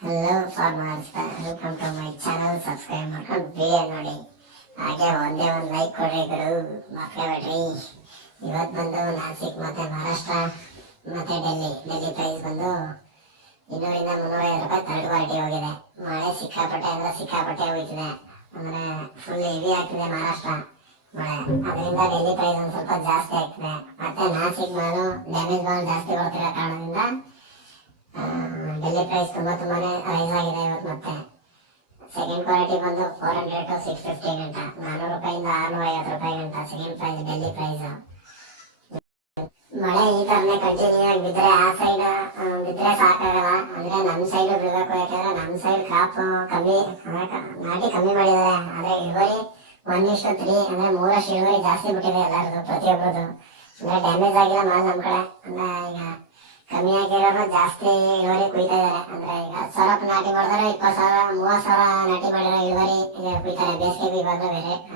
Hello farmers, welcome to my channel. Subscribe ಮಾಡ್ಕೊಂಡು video ನೋಡಿ, ಹಾಗೆ ಒಂದೇ ಒಂದು ಲೈಕ್ ಕೊಡ್ರಿ ಗುರು, ಮಕ್ಕಳೇ. ಇವತ್ತು ಬಂದು ನಾಸಿಕ್ ಮತ್ತೆ ಮಹಾರಾಷ್ಟ್ರ ಮತ್ತೆ ಡೆಲ್ಲಿ ಪ್ರೈಸ್ ಬಂದು 200 ರಿಂದ 350 ಥರ್ಡ್ ಕ್ವಾಲಿಟಿ ಹೋಗಿದೆ. ಮಳೆ ಸಿಕ್ಕಾಪಟ್ಟೆ ಅಂದ್ರೆ ಸಿಕ್ಕಾಪಟ್ಟೆ ಹೋಯ್ತಿದೆ, ಅಂದ್ರೆ ಫುಲ್ ಹೆವಿ ಆಗ್ತಿದೆ ಮಹಾರಾಷ್ಟ್ರ ಮಳೆ. ಅದರಿಂದ ಡೆಲ್ಲಿ ಪ್ರೈಸ್ ಒಂದು ಸ್ವಲ್ಪ ಜಾಸ್ತಿ ಆಗ್ತಿದೆ. ಮತ್ತೆ ನಾಸಿಕ್ ಮಾಲು ಡ್ಯಾಮೇಜ್ ಮಾಲ್ ಜಾಸ್ತಿ ಬರ್ತಿರೋ ಕಾರಣದಿಂದ ಡೆಲ್ಲಿ ಪ್ರೈಸ್ ತುಂಬಾನೇ ರೈಸ್ ಆಗಿದೆ ಇವತ್ತು. ಮತ್ತೆ ಸೆಕೆಂಡ್ ಕ್ವಾಲಿಟಿ ಬಂದು 400 to 650 ಗಂಟ, 400 ರೂಪಾಯಿಂದ 650 ರೂಪಾಯಿ ಗಂಟ ಸೆಕೆಂಡ್ ಪ್ರೈಸ್ ಡೆಲ್ಲಿ ಪ್ರೈಸ್. ಮಳೆ ಈ ತರನೇ ಕಂಟಿನ್ಯೂ ಆಗಿ ಬಿದ್ರೆ ಆ ಸೈಡ್ ಬಿದ್ರೆ ಸಾಕಾಗಲ್ಲ, ಅಂದ್ರೆ ನಮ್ ಸೈಡ್ ಬಿಡ್ಬೇಕು. ಯಾಕಂದ್ರೆ ನಮ್ ಸೈಡ್ ಕ್ರಾಪ್ ಕಮ್ಮಿ, ನಾಟಿ ಕಮ್ಮಿ ಮಾಡಿದ್ದಾರೆ. ಆದ್ರೆ ಇಳುವರಿ 1:3 ಅಂದ್ರೆ 3 ಇಳುವರಿ ಜಾಸ್ತಿ ಬಿಟ್ಟಿದೆ ಎಲ್ಲರದು, ಪ್ರತಿಯೊಬ್ಬರದು. ಅಂದ್ರೆ ಡ್ಯಾಮೇಜ್ ಆಗಿಲ್ಲ ಮಾಲ್ ನಮ್ ಕಡೆ. ಅಂದ್ರೆ ಈಗ ಕಮ್ಮಿ ಆಗಿರೋರು ಜಾಸ್ತಿ ಇಳುವರಿ ಕುಯ್ತಾ ಇದಾರೆ. ಅಂದ್ರೆ ಈಗ 10,000 ನಾಟಿ ಮಾಡಿದ್ರೆ 20,000 30,000 ನಾಟಿ ಮಾಡಿರೋ ಇಳುವರಿ ಕುಯ್ತಾರೆ. ಬೇಸಿಗೆ ಇವಾಗ ಬೇರೆ